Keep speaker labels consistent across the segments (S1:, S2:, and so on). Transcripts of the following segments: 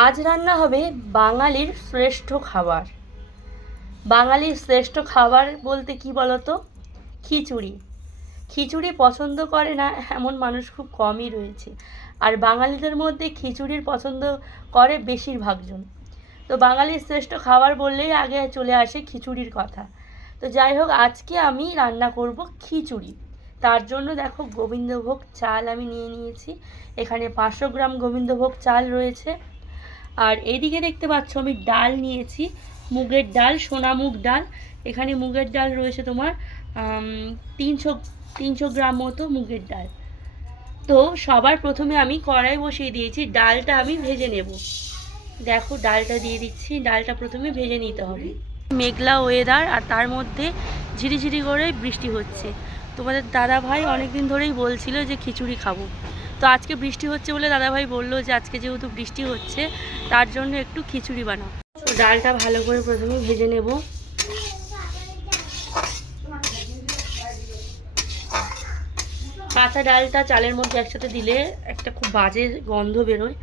S1: আজ রান্না হবে বাঙালির শ্রেষ্ঠ খাবার। বাঙালির শ্রেষ্ঠ খাবার বলতে কি বলতো? খিচুড়ি। খিচুড়ি পছন্দ করে না এমন মানুষ খুব কমই রয়েছে। আর বাঙালিদের মধ্যে খিচুড়ির পছন্দ করে বেশিরভাগজন। তো বাঙালির শ্রেষ্ঠ খাবার বললেই আগে চলে আসে খিচুড়ির কথা। তো যাই হোক, আজকে আমি রান্না করব খিচুড়ি। তার জন্য দেখো গোবিন্দভোগ চাল আমি নিয়ে নিয়েছি। এখানে পাঁচশো গ্রাম গোবিন্দভোগ চাল রয়েছে। আর এইদিকে দেখতে পাচ্ছ আমি ডাল নিয়েছি, মুগের ডাল, সোনা মুগ ডাল। এখানে মুগের ডাল রয়েছে তোমার তিনশো তিনশো গ্রাম মতো মুগের ডাল। তো সবার প্রথমে আমি কড়াই বসিয়ে দিয়েছি, ডালটা আমি ভেজে নেব। দেখো, ডালটা দিয়ে দিচ্ছি, ডালটা প্রথমে ভেজে নিতে হবে। মেঘলা ওয়েদার আর তার মধ্যে ঝিরিঝিরি করে বৃষ্টি হচ্ছে। তোমাদের দাদা ভাই অনেকদিন ধরেই বলছিল যে খিচুড়ি খাব। তো আজকে বৃষ্টি হচ্ছে বলে দাদাভাই বলল যে আজকে যেহেতু বৃষ্টি হচ্ছে, তার জন্য একটু খিচুড়ি বানাও। ডালটা ভালো করে প্রথমে ভেজে নেব। কাঁচা ডালটা চালের মধ্যে একসাথে দিলে একটা খুব বাজে গন্ধ বেরোয়।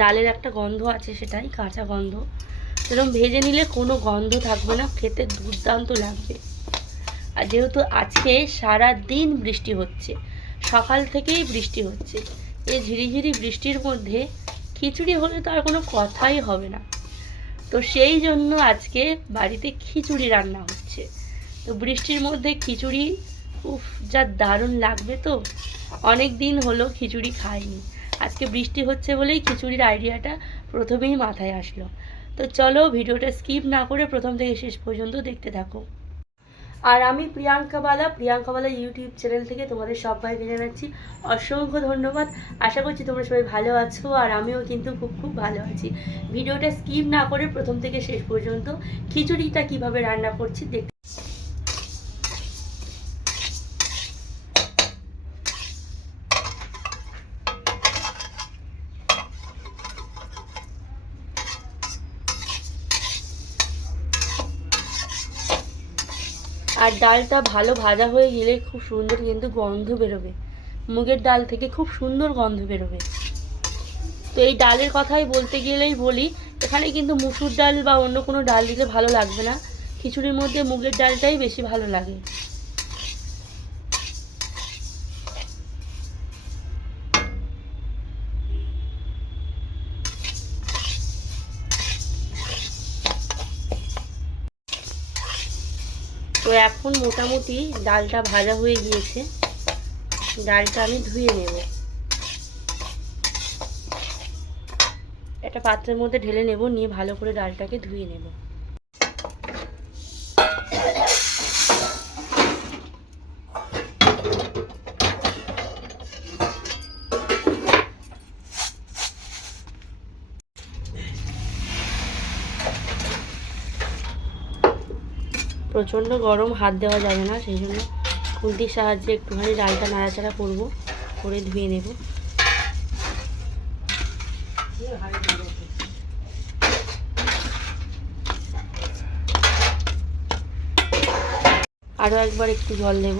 S1: ডালের একটা গন্ধ আছে সেটাই, কাঁচা গন্ধ। সেরকম ভেজে নিলে কোনো গন্ধ থাকবে না, খেতে দুর্দান্ত লাগবে। আর যেহেতু আজকে সারা দিন বৃষ্টি হচ্ছে, সকাল থেকেই বৃষ্টি হচ্ছে এই ঝিরিঝিরি বৃষ্টির মধ্যে খিচুড়ি হলে তো আর কোনো কথাই হবে না। তো সেই জন্য আজকে বাড়িতে খিচুড়ি রান্না হচ্ছে। তো বৃষ্টির মধ্যে খিচুড়ি, উফ, যা দারুণ লাগবে তো। অনেক দিন হলো খিচুড়ি খাইনি। আজকে বৃষ্টি হচ্ছে বলেই খিচুড়ির আইডিয়াটা প্রথমেই মাথায় আসলো। তো চলো ভিডিওটা স্কিপ না করে প্রথম থেকে শেষ পর্যন্ত দেখতে থাকো। আর আমি প্রিয়াঙ্কা বালা প্রিয়াঙ্কা বালা ইউটিউব চ্যানেল থেকে তোমাদের সবাইকে জানাচ্ছি অসংখ্য ধন্যবাদ। আশা করছি তোমরা সবাই ভালো আছো আর আমিও কিন্তু খুব খুব ভালো আছি। ভিডিওটা স্কিপ না করে প্রথম থেকে শেষ পর্যন্ত খিচুড়িটা কীভাবে রান্না করছি দেখ আর ডালটা ভালো ভাজা হয়ে গেলে খুব সুন্দর কিন্তু গন্ধ বেরোবে। মুগের ডাল থেকে খুব সুন্দর গন্ধ বেরোবে। তো এই ডালের কথাই বলতে গেলেই বলি, এখানে কিন্তু মুসুর ডাল বা অন্য কোনো ডাল দিলে ভালো লাগবে না। খিচুড়ির মধ্যে মুগের ডালটাই বেশি ভালো লাগে। এখন মোটামুটি ডালটা ভাজা হয়ে গিয়েছে। ডালটা আমি ধুয়ে নেব। একটা পাত্রের মধ্যে ঢেলে নেব, নিয়ে ভালো করে ডালটাকে ধুয়ে নেব। প্রচণ্ড গরম, হাত দেওয়া যাবে না, সেই জন্য খুন্তির সাহায্যে একটুখানি ডালটা নাড়াচাড়া করব, করে ধুয়ে নেব। আরও একবার একটু জল দেব।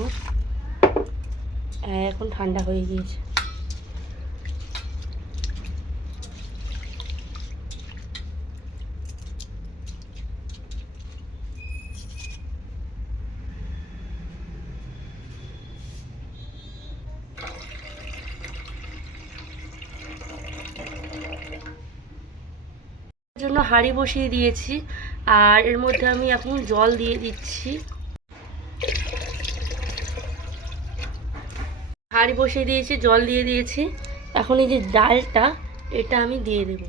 S1: এখন ঠান্ডা হয়ে গিয়েছে। জন্য হাঁড়ি বসিয়ে দিয়েছি, আর এর মধ্যে আমি এখন জল দিয়ে দিচ্ছি। হাঁড়ি বসিয়ে দিয়েছি, জল দিয়ে দিয়েছি। এখন এই যে ডালটা, এটা আমি দিয়ে দেব।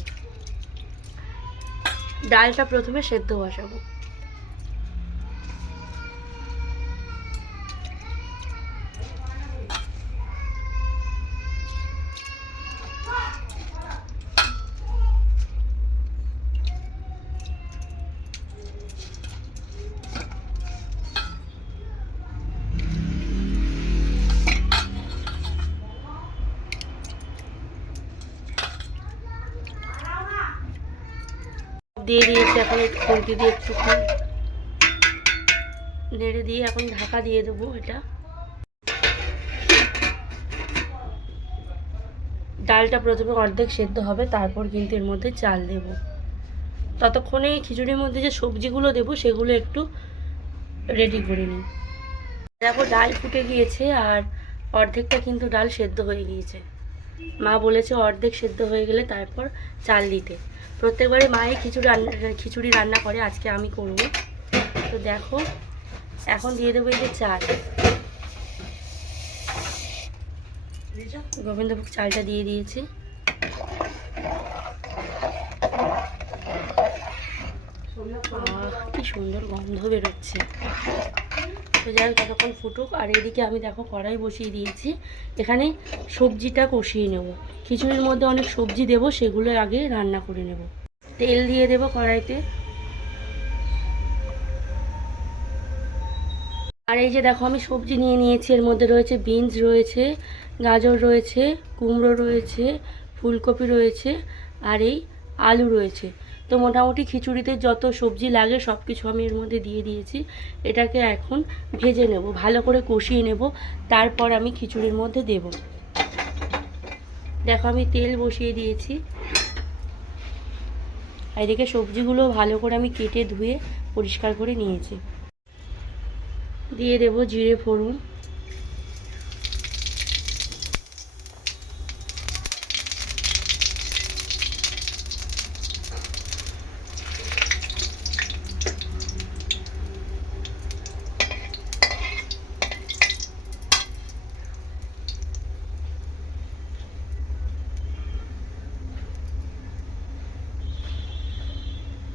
S1: ডালটা প্রথমে সেদ্ধ বসাবো। দিয়ে দিয়েছি, এখন একটু খুন্তি দিয়ে একটুখানি। নেড়ে দিয়ে এখন ঢাকা দিয়ে দেবো এটা। ডালটা প্রথমে অর্ধেক সেদ্ধ হবে, তারপর কিন্তু এর মধ্যে চাল দেব। ততক্ষণে খিচুড়ির মধ্যে যে সবজিগুলো দেবো, সেগুলো একটু রেডি করে নিই। দেখো ডাল ফুটে গিয়েছে, আর অর্ধেকটা কিন্তু ডাল সেদ্ধ হয়ে গিয়েছে। মা বলেছে অর্ধেক সেদ্ধ হয়ে গেলে তারপর চাল দিতে। প্রত্যেকবারে মাই খিচুড়ি রান্না খিচুড়ি রান্না করে, আজকে আমি করব। তো দেখো, এখন দিয়ে দেবো এই যে চাল। গোবিন্দভোগ চালটা দিয়ে দিয়েছি। কি সুন্দর গন্ধ বেরোচ্ছে। যাই ততক্ষণ ফুটুক। আর এদিকে আমি দেখো কড়াই বসিয়ে দিয়েছি। এখানে সবজিটা কষিয়ে নেব। খিচুড়ির মধ্যে অনেক সবজি দেব, সেগুলো আগে রান্না করে নেব। তেল দিয়ে দেব কড়াইতে। আর এই যে দেখো, আমি সবজি নিয়ে নিয়েছি। এর মধ্যে রয়েছে বিনস রয়েছে, গাজর রয়েছে, কুমড়ো রয়েছে, ফুলকপি রয়েছে, আর এই আলু রয়েছে। তো মোটামুটি খিচুড়িতে যত সবজি লাগে সব কিছু আমি এর মধ্যে দিয়ে দিয়েছি। এটাকে এখন ভেজে নেব, ভালো করে কষিয়ে নেব, তারপর আমি খিচুড়ির মধ্যে দেব। দেখো আমি তেল বসিয়ে দিয়েছি। এদিকে সবজিগুলো ভালো করে আমি কেটে ধুয়ে পরিষ্কার করে নিয়েছি। দিয়ে দেব জিরে ফোড়ন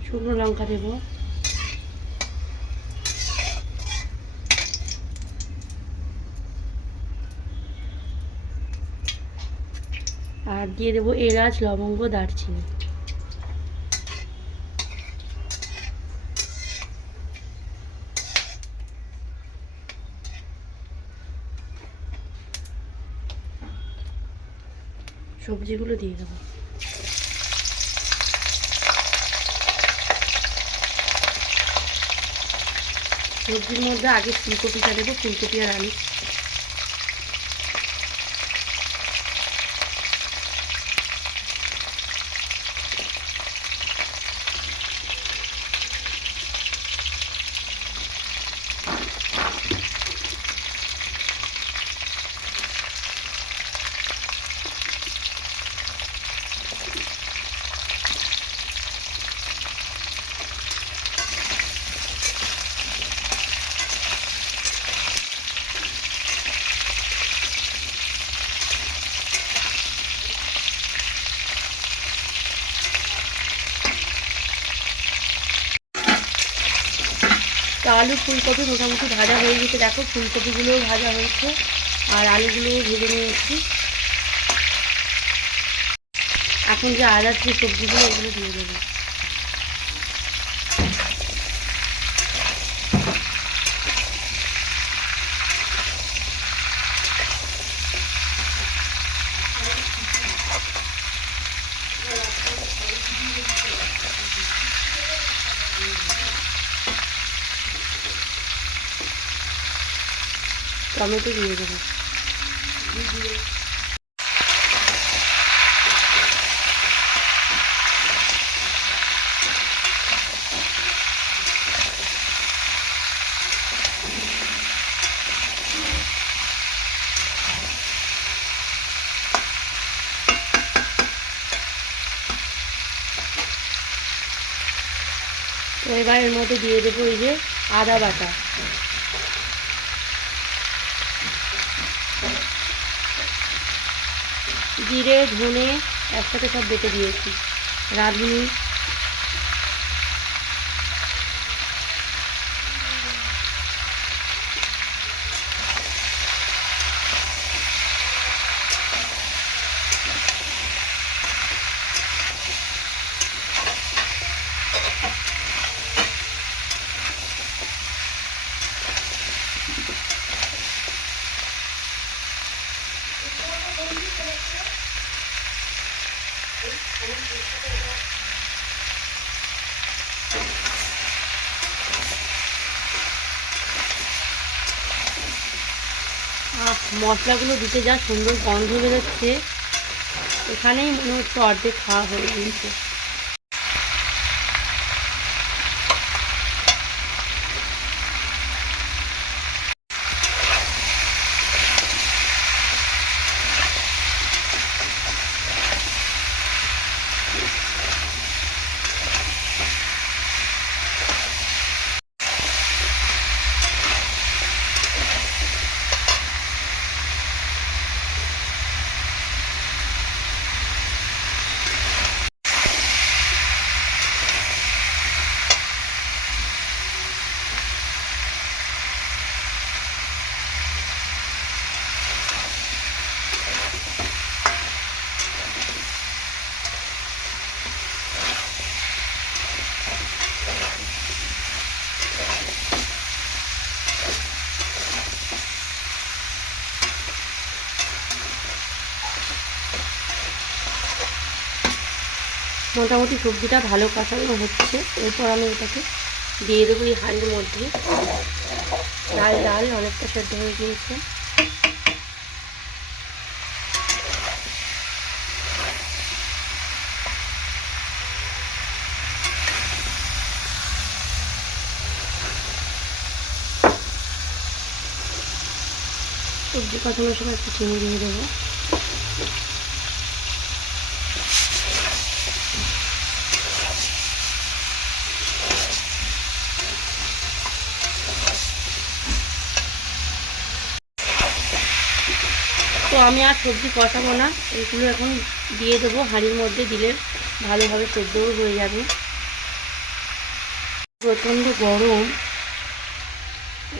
S1: শুকনো লঙ্কা দেবো আর দিয়ে দেবো এলাচ, লবঙ্গ, দারচিনি। সবজিগুলো দিয়ে দেবো। সবজির মধ্যে আগে ফুলকপিটা দেবো, ফুলকপি আর আলু। তো আলু ফুলকপি মোটামুটি ভাজা হয়ে গেছে। দেখো ফুলকপিগুলোও ভাজা হয়েছে আর আলুগুলোও ভেজে নিয়েছি। এখন যে আদার যে সবজিগুলো, এগুলো দিয়ে দেবো। টমেটো দিয়ে দেবো। এবার এর মধ্যে দিয়ে দেবো এই যে আদা বাটা। জিরে ধনে একসাথে সব বেটে দিয়েছি। রাঁধুনি আহ, মশলাগুলো দিতে যা সুন্দর গন্ধ বেরোচ্ছে। এখানেই মনে হচ্ছে অর্ধেক খাওয়া হয়ে গিয়েছে। মোটামুটি সবজিটা ভালো কষানো হচ্ছে। এরপর আমি এটাকে দিয়ে দেবো এই হাঁড়ির মধ্যে। ডাল ডাল অনেকটা সেদ্ধ হয়ে গিয়েছে। সবজি কষানোর সময় একটু চিনি দিয়ে দেবো। আমি আর সবজি কষাবো না। এগুলো এখন দিয়ে দেবো হাঁড়ির মধ্যে দিলে ভালোভাবে সেদ্ধও হয়ে যাবে। প্রচণ্ড গরম।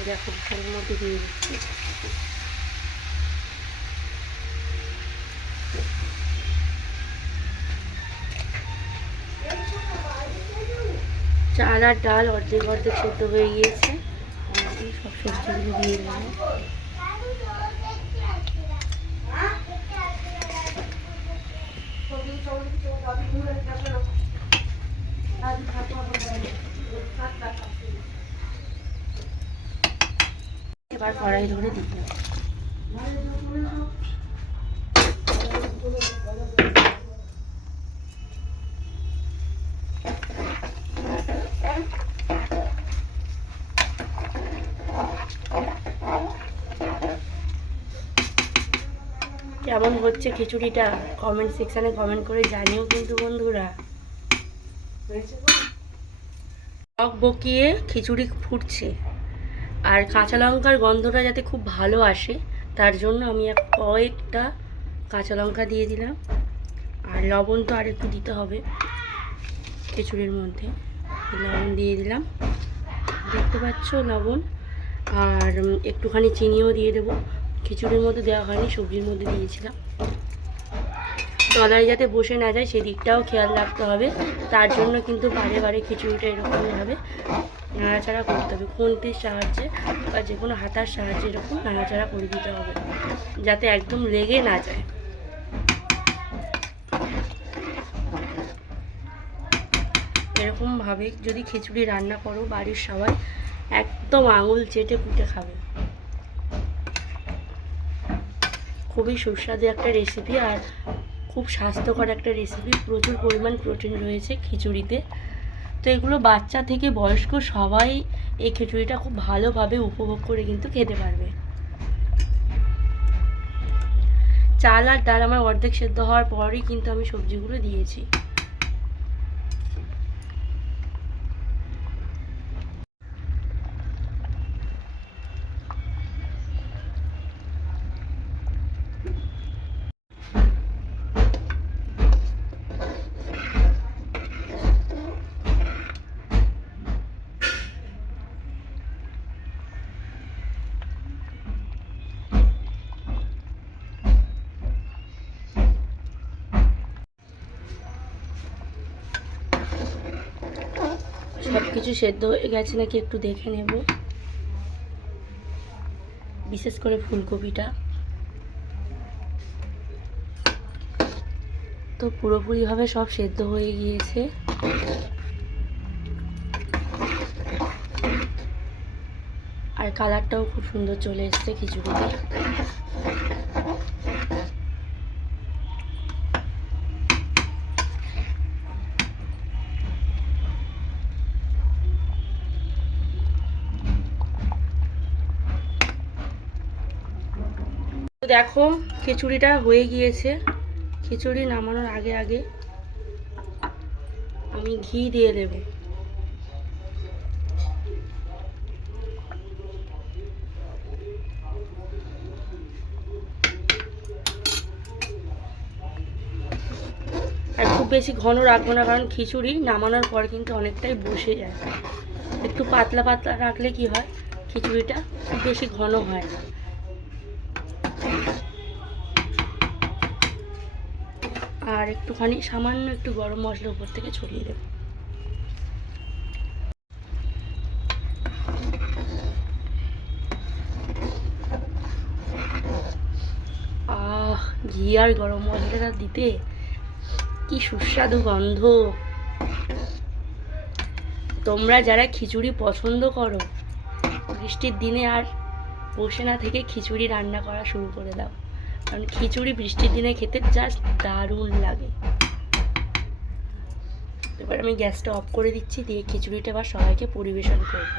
S1: দেখো মধ্যে দিয়ে দিচ্ছি। চাল আর ডাল অর্ধেক অর্ধেক সেদ্ধ হয়ে গিয়েছে। সব সবজিগুলো দিয়ে দেবো এবার কড়াই ধরে দিতে কেমন হচ্ছে খিচুড়িটা? কমেন্ট সেকশানে কমেন্ট করে জানিও কিন্তু বন্ধুরা। টক বকিয়ে খিচুড়ি ফুটছে। আর কাঁচা লঙ্কার গন্ধটা যাতে খুব ভালো আসে, তার জন্য আমি এক কয়েকটা কাঁচা লঙ্কা দিয়ে দিলাম। আর লবণ তো আর একটু দিতে হবে খিচুড়ির মধ্যে। লবণ দিয়ে দিলাম। দেখতে পাচ্ছ লবণ। আর একটুখানি চিনিও দিয়ে দেবো। খিচুড়ির মধ্যে দেওয়া হয়নি, সবজির মধ্যে দিয়েছিলাম। তলায় যাতে বসে না যায়, সেদিকটাও খেয়াল রাখতে হবে। তার জন্য কিন্তু বারে বারে খিচুড়িটা এরকমভাবে নাড়াচাড়া করতে হবে। খুন্তির সাহায্যে বা যে কোনো হাতার সাহায্যে এরকম নাড়াচাড়া করে দিতে হবে, যাতে একদম লেগে না যায়। এরকমভাবে যদি খিচুড়ি রান্না করো, বাড়ির সবাই একদম আঙুল চেটে কুটে খাবে। খুবই সুস্বাদু একটা রেসিপি আর খুব স্বাস্থ্যকর একটা রেসিপি প্রচুর পরিমাণ প্রোটিন রয়েছে খিচুড়িতে। তো এগুলো বাচ্চা থেকে বয়স্ক সবাই এই খিচুড়িটা খুব ভালোভাবে উপভোগ করে কিন্তু খেতে পারবে। চাল আর ডাল আমার অর্ধেক সেদ্ধ হওয়ার পরই কিন্তু আমি সবজিগুলো দিয়েছি। কিছু সেদ্ধ হয়ে গেছে নাকি একটু দেখে নেব। বিশেষ করে ফুলকপিটা। তো পুরোপুরিভাবে সব সেদ্ধ হয়ে গিয়েছে। আর কালারটাও খুব সুন্দর চলে এসছে খিচুড়িতে। তো দেখো, খিচুড়িটা হয়ে গিয়েছে। খিচুড়ি নামানোর আগে আগে আমি ঘি দিয়ে দেব। আর খুব বেশি ঘন রাখব না, কারণ খিচুড়ি নামানোর পর কিন্তু অনেকটাই বসে যায়। একটু পাতলা পাতলা রাখলে কি হয়? খিচুড়িটা খুব বেশি ঘন হয় না। আর একটুখানি সামান্য একটু গরম মশলা উপর থেকে ছড়িয়ে দেব। আহ, ঘি আর গরম মশলাটা দিতে কি সুস্বাদু গন্ধ। তোমরা যারা খিচুড়ি পছন্দ করো, বৃষ্টির দিনে আর বসে না থেকে খিচুড়ি রান্না করা শুরু করে দাও। কারণ খিচুড়ি বৃষ্টির দিনে খেতে জাস্ট দারুণ লাগে। এবার আমি গ্যাসটা অফ করে দিচ্ছি, দিয়ে খিচুড়িটা এবার সবাইকে পরিবেশন করব।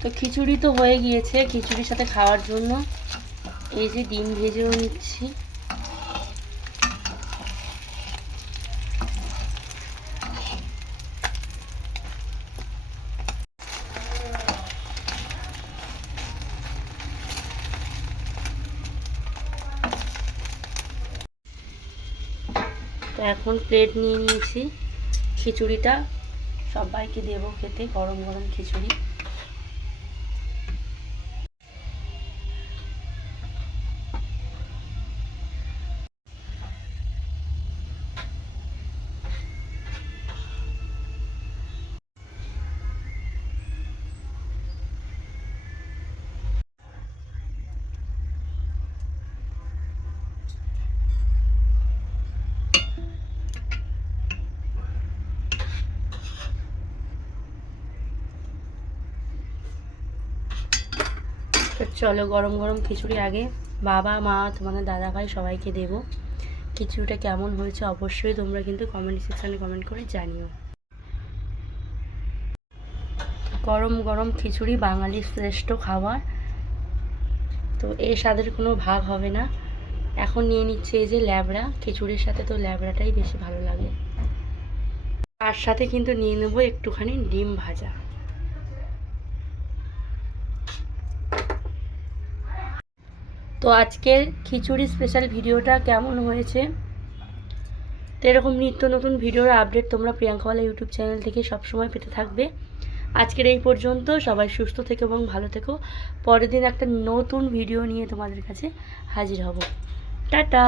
S1: তো খিচুড়ি তো হয়ে গিয়েছে, খিচুড়ির সাথে খাওয়ার জন্য এই যে ডিম ভেজেও নিচ্ছি। এখন প্লেট নিয়ে নিয়েছি। খিচুড়িটা সবাইকে দেবো খেতে গরম গরম খিচুড়ি। চলো গরম গরম খিচুড়ি আগে। বাবা, মা, তোমাদের দাদা ভাই সবাইকে দেবো। খিচুড়িটা কেমন হয়েছে অবশ্যই তোমরা কিন্তু কমেন্ট সেকশানে কমেন্ট করে জানিও। গরম গরম খিচুড়ি, বাঙালির শ্রেষ্ঠ খাবার। তো এর স্বাদের কোনো ভাগ হবে না। এখন নিয়ে নিচ্ছে এই যে ল্যাবড়া। খিচুড়ির সাথে তো ল্যাবড়াটাই বেশি ভালো লাগে। তার সাথে কিন্তু নিয়ে নেব একটুখানি ডিম ভাজা। তো আজকের খিচুড়ি স্পেশাল ভিডিওটা কেমন হয়েছে? তো এরকম নিত্য নতুন ভিডিওর আপডেট তোমরা প্রিয়াঙ্কাওয়ালা ইউটিউব চ্যানেল থেকে সবসময় পেতে থাকবে। আজকের এই পর্যন্ত, সবাই সুস্থ থেকো এবং ভালো থেকো। পরের দিন একটা নতুন ভিডিও নিয়ে তোমাদের কাছে হাজির হব। টাটা!